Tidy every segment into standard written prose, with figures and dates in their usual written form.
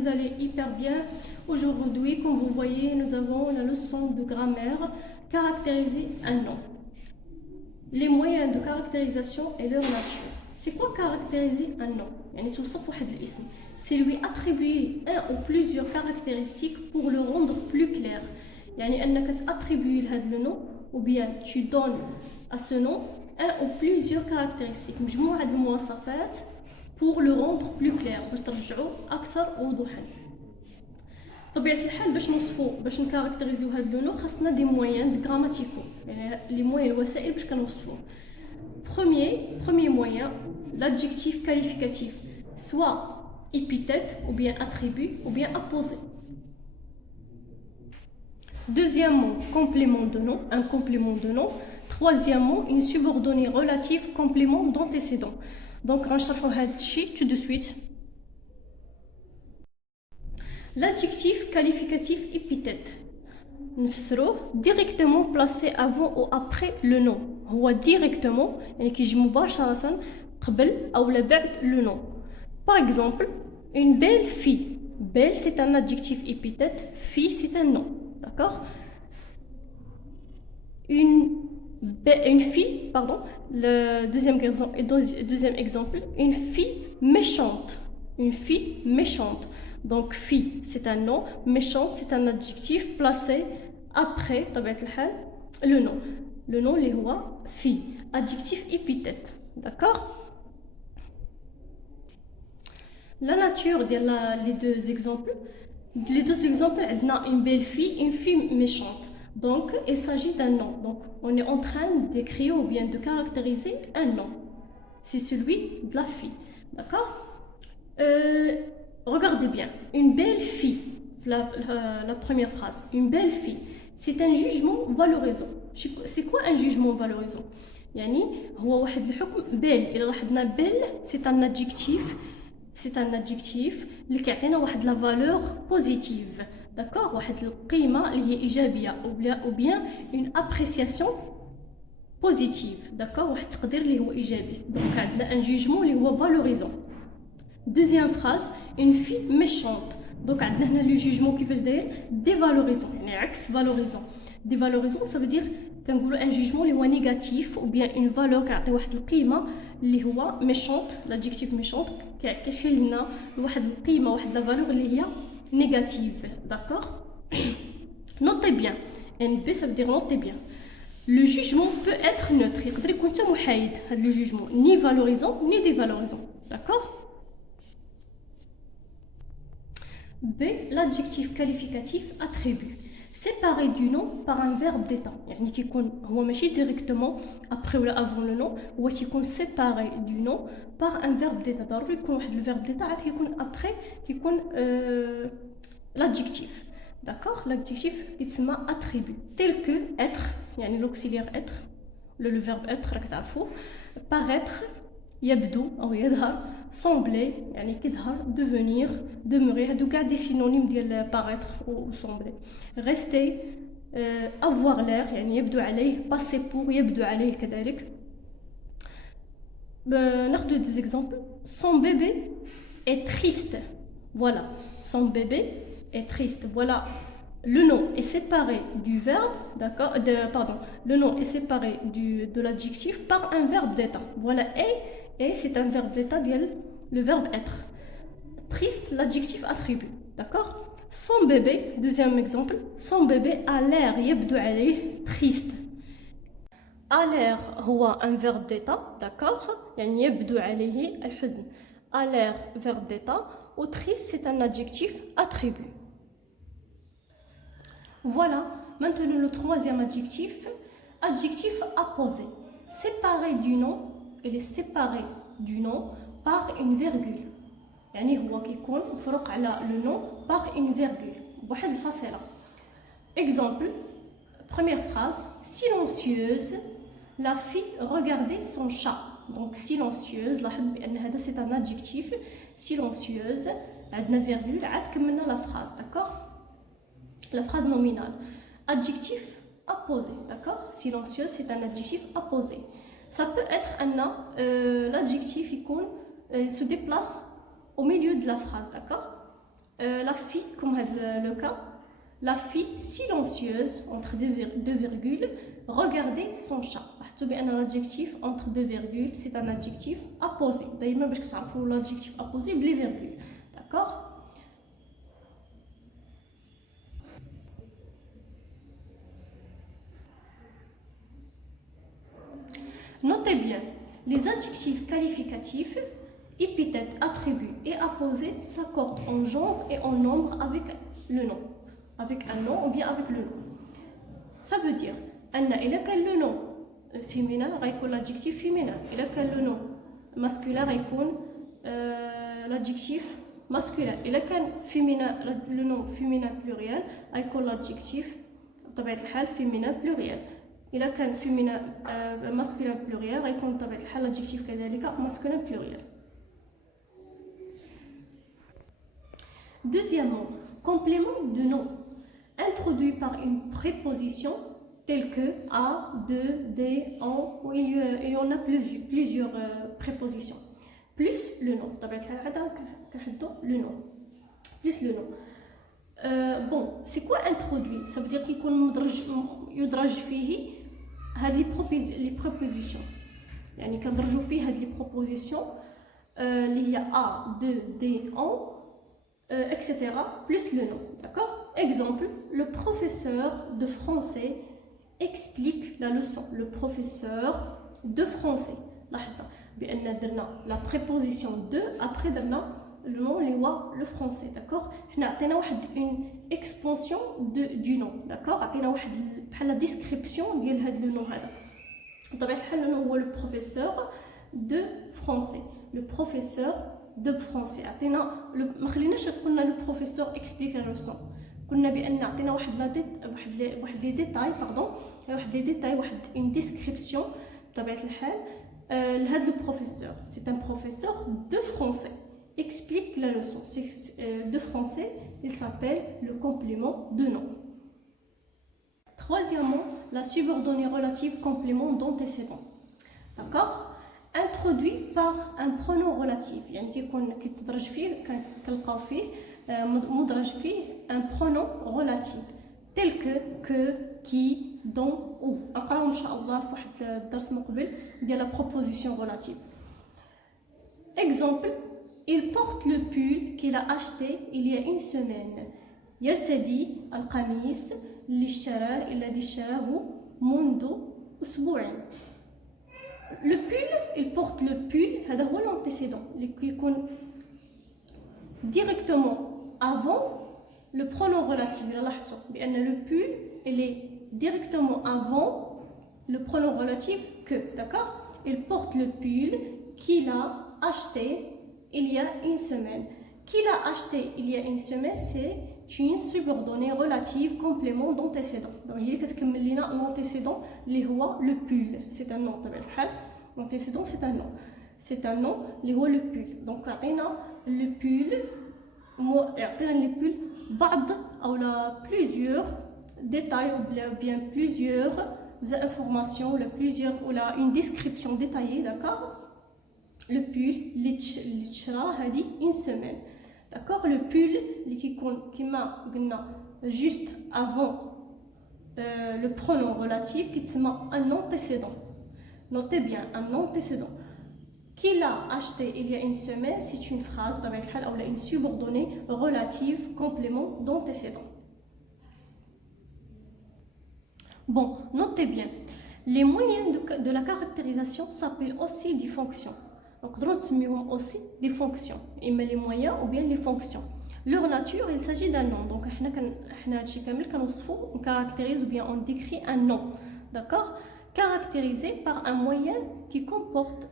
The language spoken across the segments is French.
vous allez hyper bien. Aujourd'hui, comme vous voyez, nous avons la leçon de grammaire, caractériser un nom. Les moyens de caractérisation et leur nature. C'est quoi caractériser un nom? C'est lui attribuer un ou plusieurs caractéristiques pour le rendre plus clair. أنك attribuer le nom ou bien tu donnes à ce nom un ou plusieurs caractéristiques مجموعة المواصفات pour le rendre plus clair باش ترجعوا أكثر وضوحا. بطبيعة الحال باش نكاركتيريزيو هذا لو نو خاصنا دي مويان غراماتيكو لي مويان الوسائل باش كنوصفوه. Premier moyen, l'adjectif qualificatif, soit épithète ou bien attribut ou bien apposé. Deuxièmement, complément de nom, un complément de nom. Troisièmement, une subordonnée relative, complément d'antécédent. Donc, on va voir tout de suite. L'adjectif qualificatif épithète. Directement placé avant ou après le nom. هو directement يعني كيجي مباشرة قبل أو بعد le nom. Par exemple, une belle fille. Belle c'est un adjectif épithète, fille c'est un nom. D'accord? Une fille, pardon, le deuxième exemple, une fille méchante. Une fille méchante. Donc fille c'est un nom, méchante c'est un adjectif placé après le nom. Le nom les rois, fille, adjectif épithète. D'accord? La nature de les deux exemples. Les deux exemples, on a une belle fille, une fille méchante. Donc, il s'agit d'un nom. Donc, on est en train d'écrire ou bien de caractériser un nom. C'est celui de la fille. D'accord? Regardez bien. Une belle fille, la première phrase. Une belle fille, c'est un jugement valorisant. C'est quoi un jugement valorisant? يعني هو واحد الحكم بيل. إلا لاحظنا بيل c'est un adjectif اللي كيعطينا واحد لا فالور بوزيتيف. داكور واحد القيمه اللي هي ايجابيه او بيان اون ابريسياسيون بوزيتيف. داكور واحد التقدير اللي هو ايجابي. دونك عندنا ان جوجمون اللي هو فالوريزون. دوزيام فراز اون في ميشونت. دونك عندنا هنا لو جوجمون كيفاش داير ديفالوريزون يعني عكس فالوريزون. ديفالوريزون ça veut dire كنقولوا ان جوجمون اللي هو نيجاتيف او بيان اون فالور كيعطي واحد القيمه اللي هو ميشونت. لادجيكتيف ميشونت كيحل لنا واحد القيمه واحد لا فالور اللي هي négative. D'accord? Notez bien. NB ça veut dire notez bien. Le jugement peut être neutre. يقدر يكون حتى محايد هذا le jugement, ni valorisant ni dévalorisant. D'accord? B, l'adjectif qualificatif attribut. Séparé du nom par un verbe d'état. يعني كيكون هو ماشي directement après ou avant le nom, هو تيكون séparé du nom par un verbe d'état. ضروري يكون واحد الفيرب d'état عاد كيكون après كيكون l'adjectif. D'accord? L'adjectif يتسمى attribut tel que être يعني l'auxiliaire être le verbe être راك تعرفوه. paraître يبدو أو يظهر. sembler يعني كيظهر. devenir demeurer هادو كاع دي سينونيم ديال paraître و sembler. rester avoir l'air يعني يبدو عليه. passer pour يبدو عليه كذلك. ناخذ des exemples. Son bébé est triste. Voilà, son bébé est triste. Voilà, le nom est séparé du verbe, d'accord? Pardon, le nom est séparé de l'adjectif par un verbe d'état. Voilà, et c'est un verbe d'état, le verbe être. Triste, l'adjectif attribut, d'accord? Son bébé, deuxième exemple, son bébé a l'air يبدو عليه triste. A l'air هو un verbe d'état, d'accord? يعني يبدو عليه الحزن. A l'air verbe d'état ou triste c'est un adjectif attribut. Voilà, maintenant le troisième adjectif, adjectif apposé. Séparé du nom, il est séparé du nom par une virgule. يعني هو كيكون مفروق على le nom par une virgule. واحد الفاصلة. Exemple, première phrase, silencieuse. La fille regardait son chat. Donc silencieuse, c'est un adjectif. Silencieuse, عندنا virgule, عاد كملنا la phrase, d'accord? La phrase nominale. Adjectif apposé, d'accord? Silencieuse, c'est un adjectif apposé. Ça peut être l'adjectif se déplace au milieu de la phrase, d'accord? la fille, comme le cas, la fille silencieuse, entre deux virgules, regardez son chat. L'adjectif entre deux virgules, c'est un adjectif apposé. D'ailleurs, parce que ça faut l'adjectif apposé, les virgules. D'accord? Notez bien, les adjectifs qualificatifs, épithètes, attributs et apposés s'accordent en genre et en nombre avec le nom. Avec un nom ou bien avec le nom. Ça veut dire, il a quel le nom féminin, l'adjectif féminin. Il a quel le nom masculin, l'adjectif masculin. Il a quel féminin, le nom féminin pluriel, l'adjectif féminin pluriel. Il a quel féminin masculin pluriel, l'adjectif masculin pluriel. Deuxièmement, complément de nom introduit par une préposition telle que a, de, des, en, où il y en a plusieurs prépositions. Plus le nom. Le nom. Plus le nom. Bon, c'est quoi introduit? Ça veut dire qu'il يدرج فيه هذه les prépositions. يعني كندرجوا فيه هذه les prépositions اللي هي a, de, des, en, etc. plus le nom. D'accord? Exemple, le professeur de français explique la leçon. Le professeur de français. La préposition de, après le nom, le français. D'accord? On a une expansion du nom. D'accord? On a la description de le nom. Le nom le professeur de français. Le professeur de français. Le professeur explique la leçon. كنا بان عطينا واحد لي ديتاي une description بطبيعه الحال لهذا لو بروفيسور. C'est un professeur de français explique la leçon de français. Il s'appelle le complément de nom. Troisièmement, la subordonnée relative complément d'antécédent. D'accord? Introduit par un pronom relatif. يعني كيتدرج فيه كنلقاو فيه مدرج فيه un pronom relatif tel que, qui, dont, ou. نقراو ان شاء الله في واحد الدرس مقبل ديال la proposition relative. Exemple, il porte le pull qu'il a acheté il y a une semaine. يرتدي القميص الذي اشتراه منذ أسبوعين. Le pull, il porte le pull, هذا هو l'antécédent اللي كيكون directement avant le pronom relatif. Le pull, il est directement avant le pronom relatif que. D'accord? Il porte le pull qu'il a acheté il y a une semaine. Qu'il a acheté il y a une semaine, c'est une subordonnée relative complément d'antécédent. Donc, il y a l'antécédent, le pull. C'est un nom. L'antécédent, c'est un nom. C'est un nom, le pull. Donc, le pull. يعطينا les pulls بعض أو plusieurs détails ou bien plusieurs informations ou une description détaillée. D'accord? Le pull اللي تشرى هذه une semaine. D'accord? Le pull اللي كيكون كما قلنا juste avant le pronom relatif كيتسمى un antécédent. Notez bien, un antécédent. Qu'il a acheté il y a une semaine, c'est une phrase ou une subordonnée relative complément d'antécédent. Bon, notez bien, les moyens de la caractérisation s'appellent aussi des fonctions. Donc, nous aussi des fonctions. Et mais les moyens ou bien les fonctions. Leur nature, il s'agit d'un nom. Donc, on caractérise ou bien on décrit un nom. D'accord? Caractérisé par un moyen qui comporte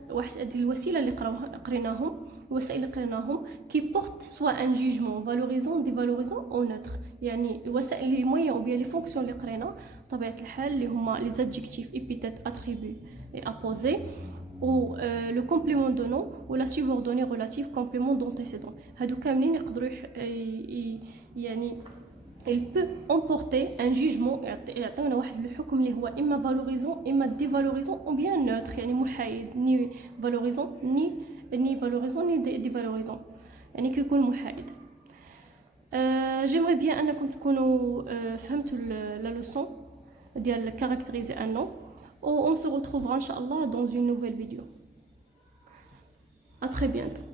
qui porte soit un jugement valorisant, dévalorisant ou neutre. يعني les moyens ou bien les fonctions اللي قرينا طبيعة الحال اللي هما les adjectifs, épithètes, attributs et apposés ou le complément de nom ou la subordonnée relative complément d'antécédent. هادو كاملين يقدروا يعني il peut emporter un jugement يعطينا واحد الحكم اللي هو اما valorisant اما dévalorisant ou bien neutre يعني محايد ni valorisant ni valorisant ni dévalorisant يعني كيكون محايد. j'aimerais bien أنكم تكونوا فهمتوا la leçon ديال caractériser un nom. On se retrouvera Inch'Allah dans une nouvelle vidéo. À très bientôt.